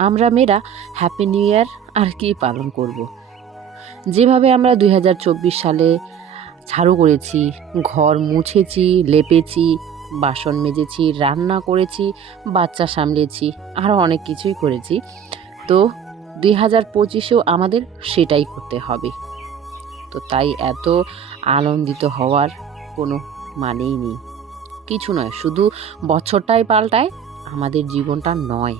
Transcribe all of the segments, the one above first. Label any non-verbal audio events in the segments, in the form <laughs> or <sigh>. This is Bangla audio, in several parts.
আমরা মেয়েরা হ্যাপি নিউ ইয়ার আর কি পালন করব। যেভাবে আমরা দুই হাজার চব্বিশ সালে ঝাড়ু করেছি, ঘর মুছেছি, লেপেছি, বাসন মেজেছি, রান্না করেছি, বাচ্চা সামলেছি আরও অনেক কিছুই করেছি, তো দুই হাজার পঁচিশেও আমাদের সেটাই করতে হবে। তো তাই এত আনন্দিত হওয়ার কোনো মানেই নেই। কিছু নয়, শুধু বছরটাই পাল্টায়, আমাদের জীবনটা নয়।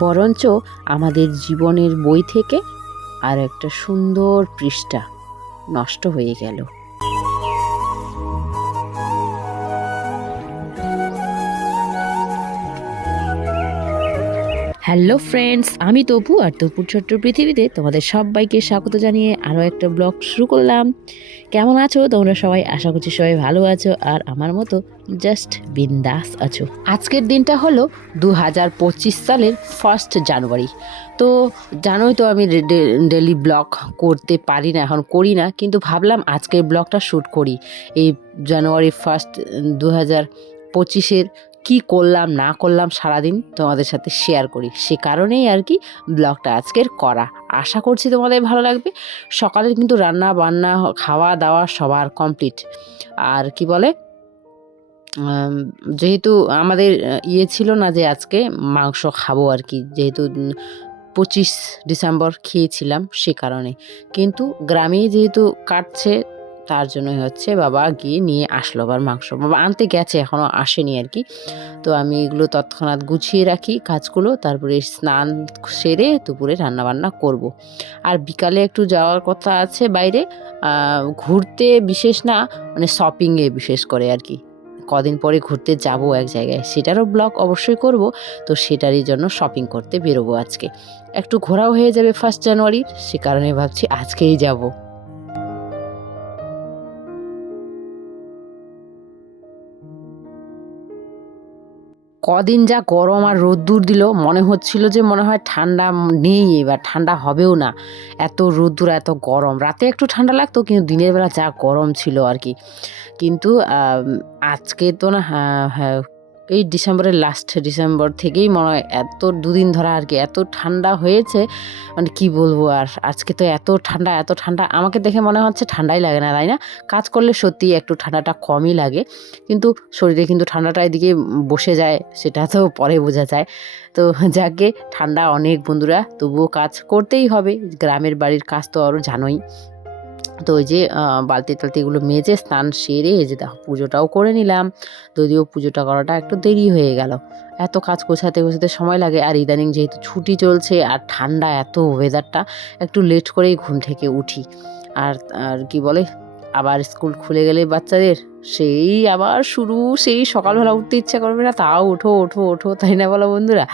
বরঞ্চ আমাদের জীবনের বই থেকে আর একটা সুন্দর পৃষ্ঠা নষ্ট হয়ে গেল। হ্যালো ফ্রেন্ডস আমি তপু আর তপুর ছোট্ট পৃথিবীতে তোমাদের সবাইকে স্বাগত জানিয়ে আরও একটা ব্লগ শুরু করলাম। কেমন আছো? তোমরা সবাই আশা করছি সবাই ভালো আছো আর আমার মতো জাস্ট বিন্দাস আছো। আজকের দিনটা হলো দু হাজার পঁচিশ সালের ফার্স্ট জানুয়ারি। তো জানোই তো আমি ডেলি ব্লগ করতে পারি না, এখন করি না, কিন্তু ভাবলাম আজকের ব্লগটা শ্যুট করি। এই জানুয়ারি ফার্স্ট দু হাজার পঁচিশের কী করলাম, না করলাম সারাদিন তোমাদের সাথে শেয়ার করি। সে কারণেই আর কি ব্লগটা আজকের করা। আশা করছি তোমাদের ভালো লাগবে। সকালে কিন্তু রান্না বান্না, খাওয়া দাওয়া সবার কমপ্লিট আর কি বলে যেহেতু আমাদের ইয়ে ছিল না যে আজকে মাংস খাব আর কি, যেহেতু পঁচিশ ডিসেম্বর খেয়েছিলাম সে কারণে। কিন্তু গ্রামে যেহেতু কাটছে তার জন্যই হচ্ছে বাবা গিয়ে নিয়ে আসলো, আবার মাংস। বাবা আনতে গেছে এখনও আসেনি আর কি। তো আমি এগুলো তৎক্ষণাৎ গুছিয়ে রাখি কাজগুলো, তারপরে স্নান সেরে দুপুরে রান্নাবান্না করব। আর বিকালে একটু যাওয়ার কথা আছে বাইরে ঘুরতে বিশেষ না মানে শপিংয়ে বিশেষ করে আর কি। কদিন পরে ঘুরতে যাব এক জায়গায়, সেটারও ব্লগ অবশ্যই করব। তো সেটারই জন্য শপিং করতে বেরোবো আজকে। একটু ঘোরাও হয়ে যাবে ফার্স্ট জানুয়ারির সে কারণে ভাবছি আজকেই যাব। কদিন যা গরম আর রোদ্দুর দিল, মনে হচ্ছিল যে মনে হয় ঠান্ডা নেই এবার, ঠান্ডা হবেও না। এত রোদ্দুর, এত গরম। রাতে একটু ঠান্ডা লাগতো, কিন্তু দিনের বেলা যা গরম ছিল আর কি। কিন্তু আজকে তো না হ্যাঁ হ্যাঁ এই ডিসেম্বরের লাস্ট ডিসেম্বর থেকেই মনে হয় এত দুদিন ধরা আর কি এত ঠান্ডা হয়েছে। মানে কি বলব আর, আজকে তো এত ঠান্ডা এত ঠান্ডা। আমাকে দেখে মনে হচ্ছে ঠান্ডাই লাগে না, তাই না? কাজ করলে সত্যি একটু ঠান্ডাটা কমই লাগে। কিন্তু শরীরে কিন্তু ঠান্ডাটা এদিকে বসে যায়, সেটা তো পরে বোঝা যায়। তো যাকে ঠান্ডা অনেক বন্ধুরা, তবুও কাজ করতেই হবে। গ্রামের বাড়ির কাজ তো আরও জানোই। তো ওই যে বালতি টালতিগুলো মেজে স্নান সেরে এই যে দেখো পুজোটাও করে নিলাম। যদিও পুজোটা করাটা একটু দেরি হয়ে গেল। এত কাজ গোছাতে গোছাতে সময় লাগে। আর ইদানিং যেহেতু ছুটি চলছে আর ঠান্ডা এত ওয়েদারটা একটু লেট করেই ঘুম থেকে উঠি। আর আর কি বলে, আবার স্কুল খুলে গেলে বাচ্চাদের সেই আবার শুরু, সেই সকালবেলা উঠতে ইচ্ছা করবে না, তাও ওঠো ওঠো ওঠো, তাই না বলো বন্ধুরা?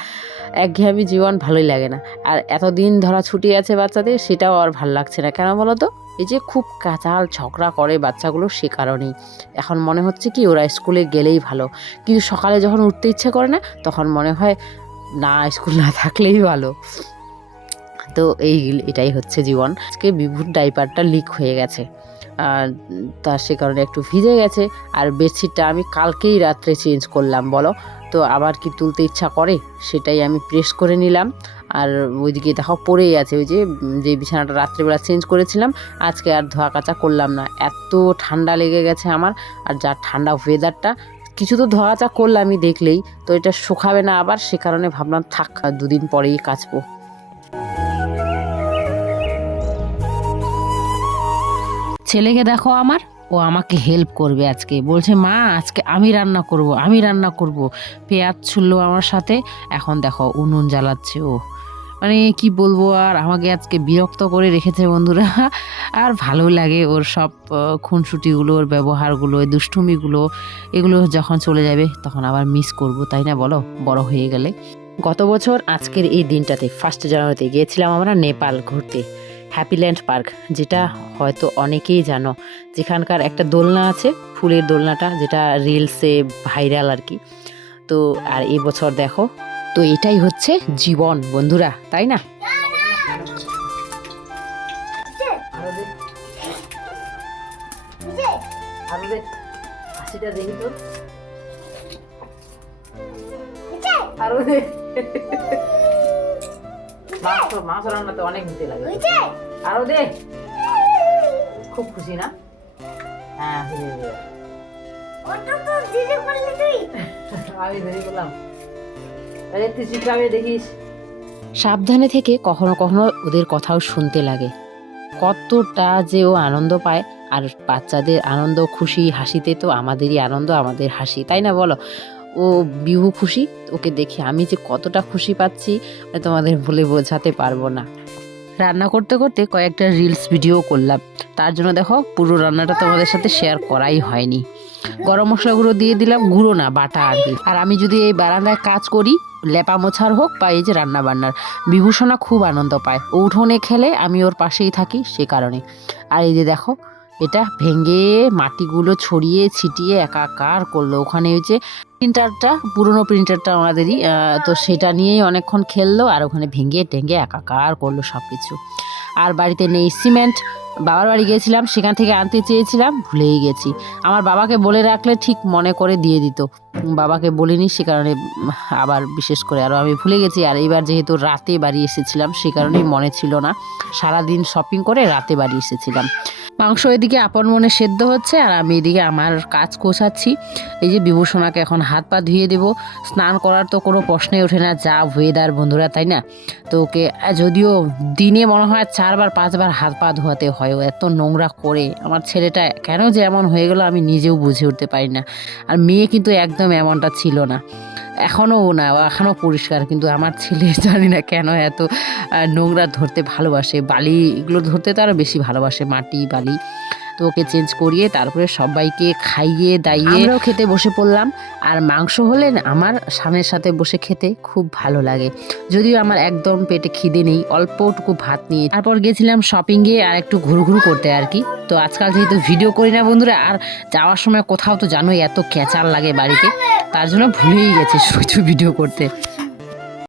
একঘেয়েমি জীবন ভালোই লাগে না। আর এতদিন ধরা ছুটি আছে বাচ্চাদের, সেটাও আর ভালো লাগছে না। কেন বলো তো? এই যে খুব কাঁচাল ঝগড়া করে বাচ্চাগুলো সে কারণেই। এখন মনে হচ্ছে কি, ওরা স্কুলে গেলেই ভালো। কিন্তু সকালে যখন উঠতে ইচ্ছে করে না, তখন মনে হয়, না, স্কুল না থাকলেই ভালো। তো এই এটাই হচ্ছে জীবন। আজকে বিভুর ডাইপারটা লিক হয়ে গেছে। তা সে কারণে একটু ভিজে গেছে। আর বেডশিটটা আমি কালকেই রাত্রে চেঞ্জ করলাম, বলো? তো আবার কি তুলতে ইচ্ছা করে? সেটাই আমি প্রেস করে নিলাম। আর ওইদিকে দেখো পড়েই আছে, ওই যে যে বিছানাটা রাত্রেবেলা চেঞ্জ করেছিলাম, আজকে আর ধোয়া কাচা করলাম না। এত ঠান্ডা লেগে গেছে আমার, আর যা ঠান্ডা ওয়েদারটা কিছু তো ধোয়া কাচা করলামই দেখলেই। তো এটা শুকাবে না আবার, সে কারণে ভাবলাম থাক, দুদিন পরেই কাচবো। ছেলেকে দেখো আমার, ও আমাকে হেল্প করবে আজকে। বলছে, মা, আজকে আমি রান্না করব, আমি রান্না করব। পেঁয়াজ ছুললো আমার সাথে। এখন দেখো উনুন জ্বালাচ্ছে, ও। মানে কি বলব আর, আমাকে আজকে বিরক্ত করে রেখেছে বন্ধুরা। আর ভালো লাগে ওর সব খুনসুটিগুলো, ওর ব্যবহারগুলো দুষ্টুমিগুলো, এগুলো যখন চলে যাবে তখন আবার মিস করব, তাই না বলো? বড় হয়ে গেলে। গত বছর আজকের এই দিনটাতে ফার্স্ট জানুয়ারিতে গিয়েছিলাম আমরা নেপাল ঘুরতে। হ্যাপিল্যান্ড পার্ক যেটা হয়তো অনেকেই জানো। যেখানকার একটা দোলনা আছে, ফুলের দোলনাটা, যেটা রিলসে ভাইরাল আর কি। তো, আর এবছর দেখো, তো এটাই হচ্ছে জীবন, বন্ধুরা, তাই না? আরও মাংস মাংস রান্নাতে অনেক দিতে লাগে। আরও দে। খুব খুশি না? হ্যাঁ <laughs> আমি দেরি করলাম। তুই শিখাবে দেখিস। সাবধানে থেকে কখনো কখনো ওদের কথাও শুনতে লাগে। কতটা যে ও আনন্দ পায় আর বাচ্চাদের আনন্দ খুশি হাসিতে তো আমাদেরই আনন্দ আমাদের হাসি তাই না বলো? ও বিহু খুশি? ওকে দেখে আমি যে কতটা খুশি পাচ্ছি তোমাদের বলে বোঝাতে পারব না। রান্না করতে করতে কয়েকটা রিলস ভিডিও করলাম। তার জন্য দেখো, পুরো রান্নাটা তোমাদের সাথে শেয়ার করাই হয়নি। গরম মশলা গুঁড়ো দিয়ে দিলাম, গুঁড়ো না, বাটা আর কি। আর আমি যদি এই বারান্দায় কাজ করি, লেপা মোছার হোক বা এই যে রান্না বান্নার, বিভূষণা খুব আনন্দ পায়। ও উঠোনে খেলে আমি ওর পাশেই থাকি সে কারণে। আর এই যে দেখো এটা ভেঙে মাটিগুলো ছড়িয়ে ছিটিয়ে একাকার করল। ওখানে যে প্রিন্টারটা পুরনো প্রিন্টারটা আমাদেরই তো সেটা নিয়েই অনেকক্ষণ খেললো আর ওখানে ভেঙে টেঙ্গে একাকার করল সব কিছু আর বাড়িতে নেই সিমেন্ট বাবার বাড়ি গিয়েছিলাম সেখান থেকে আনতে চেয়েছিলাম, ভুলেই গেছি। আমার বাবাকে বলে রাখলে ঠিক মনে করে দিয়ে দিত। বাবাকে বলিনি সে কারণে আবার বিশেষ করে আরও আমি ভুলে গেছি। আর এবার যেহেতু রাতে বাড়ি এসেছিলাম, সে কারণেই মনে ছিল না। সারাদিন শপিং করে রাতে বাড়ি এসেছিলাম। মাংস এদিকে আপন মনে সেদ্ধ হচ্ছে আর আমি এদিকে আমার কাজ কোষাচ্ছি এই যে বিভূষণাকে এখন হাত পা ধুয়ে দেবো। স্নান করার তো কোনো প্রশ্নই ওঠে না, যা ওয়েদার বন্ধুরা, তাই না? তো ওকে, যদিও দিনে মনে হয় চারবার, পাঁচবার হাত পা ধোয়াতে হয় এত নোংরা করে। আমার ছেলেটা কেন যে এমন হয়ে গেলো আমি নিজেও বুঝে উঠতে পারি না। আর মেয়ে কিন্তু একদম এমনটা ছিল না। এখনও না, এখনও পরিষ্কার, কিন্তু আমার ছেলে <laughs> জানি না কেন এত নোংরা ধরতে ভালোবাসে। বালি এগুলো ধরতে তো আরও বেশি ভালোবাসে, মাটি, বালি। তো ওকে চেঞ্জ করিয়ে তারপরে সবাইকে খাইয়ে দাইয়ে আমরাও খেতে বসে পড়লাম। আর মাংস হলে আমার স্বামীর সাথে বসে খেতে খুব ভালো লাগে। যদিও আমার একদম পেটে খিদে নেই, অল্পটুকু ভাত নিয়ে। তারপর গেছিলাম শপিংয়ে আর একটু ঘুরঘুরু করতে আর কি। তো আজকাল যেহেতু ভিডিও করি না বন্ধুরা, আর যাওয়ার সময় কোথাও তো জানোই এত ক্যাচার লাগে বাড়িতে। তার জন্য ভুলেই গেছে শুধু ভিডিও করতে।